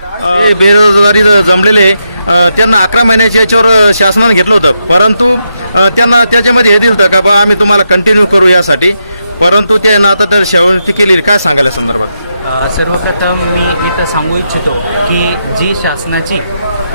जे हे बेरोजगारी जमलेले त्यांना अकरा महिन्याच्या याच्यावर शासनानं शासनाने घेतलं होतं. परंतु त्यांना त्याच्यामध्ये हे दिलं होतं का बा आम्ही तुम्हाला कंटिन्यू करू यासाठी. परंतु ते आता तर शेवटी केली. काय सांगायला संदर्भात? सर्वप्रथम मी इथं सांगू इच्छितो की जी शासनाची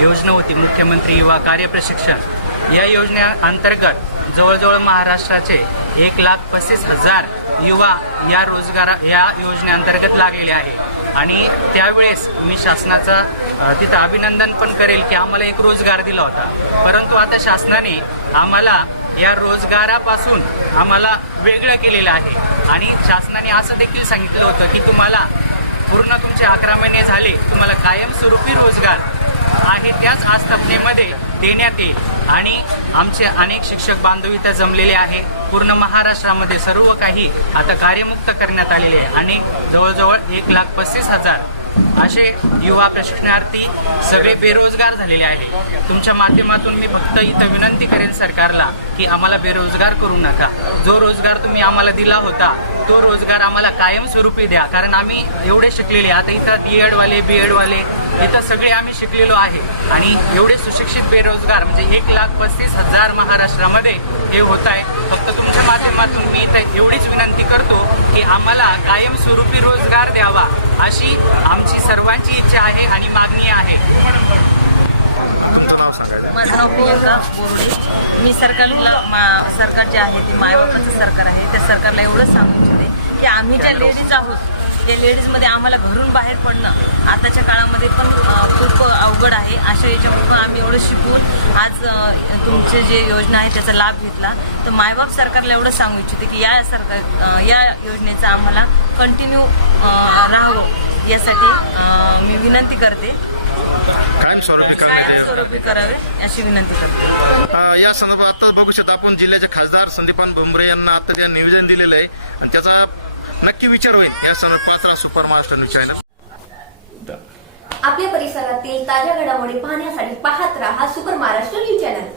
योजना होती मुख्यमंत्री युवा कार्य प्रशिक्षण या योजनेअंतर्गत जवळजवळ महाराष्ट्राचे एक लाख पस्तीस हजार युवा या रोजगारा या योजनेअंतर्गत लागलेले आहे. आणि त्यावेळेस मी शासनाचं तिथं अभिनंदन पण करेल की आम्हाला एक रोजगार दिला होता. परंतु आता शासनाने आम्हाला या रोजगारापासून आम्हाला वेगळं केलेलं आहे. आणि शासनाने असं देखील सांगितलं होतं की तुम्हाला पूर्ण तुमचे अकरा महिने झाले तुम्हाला कायमस्वरूपी रोजगार आहे त्याच आस्थापनेमध्ये देण्यात येईल. आणि आमचे अनेक शिक्षक बांधव इथं जमलेले आहे. पूर्ण महाराष्ट्रामध्ये सर्व काही आता कार्यमुक्त करण्यात आलेले आहे. आणि जवळजवळ एक लाख पस्तीस हजार असे युवा प्रशिक्षणार्थी सगळे बेरोजगार झालेले आहे. तुमच्या माध्यमातून मी फक्त इथं विनंती करेन सरकारला की आम्हाला बेरोजगार करू नका. जो रोजगार तुम्ही आम्हाला दिला होता तो रोजगार आम्हाला कायमस्वरूपी द्या. कारण आम्ही एवढे शिकलेले आता इथं डी एडवाले बी एडवाले इथं सगळे आम्ही शिकलेलो आहे. आणि एवढे सुशिक्षित बेरोजगार म्हणजे एक लाख पस्तीस हजार महाराष्ट्रामध्ये हे होत आहे. फक्त तुमच्या माध्यमातून मी इथं एवढीच विनंती करतो की आम्हाला कायमस्वरूपी रोजगार द्यावा अशी आमची सर्वांची इच्छा आहे आणि मागणी आहे. माझं नाव प्रियंका बोर्डे. मी सरकारला मा सरकार जे आहे ते मायबापाचं सरकार आहे. त्या सरकारला एवढंच सांगू इच्छिते की आम्ही ज्या लेडीज आहोत त्या लेडीजमध्ये आम्हाला घरून बाहेर पडणं आताच्या काळामध्ये पण खूप अवघड आहे. अशा याच्यामध्ये पण आम्ही एवढं शिकून आज तुमचे जे योजना आहे त्याचा लाभ घेतला. तर मायबाप सरकारला एवढं सांगू इच्छिते की या सरकार या योजनेचा आम्हाला कंटिन्यू राहावं. यासाठी मी विनंती करते. कायमस्वरूपी. कायमस्वरूपी करावे अशी विनंती करते. या संदर्भात आता बघू शकतो आपण जिल्ह्याचे खासदार संदीपान भुमरे यांना आता त्या निवेदन दिलेलं आहे आणि त्याचा नक्की विचार होईल. या संदर्भात पात्रा सुपर महाराष्ट्र चॅनल. आपल्या परिसरातील ताज्या घडामोडी पाहण्यासाठी पाहत राहा सुपर महाराष्ट्र न्यूज चॅनल.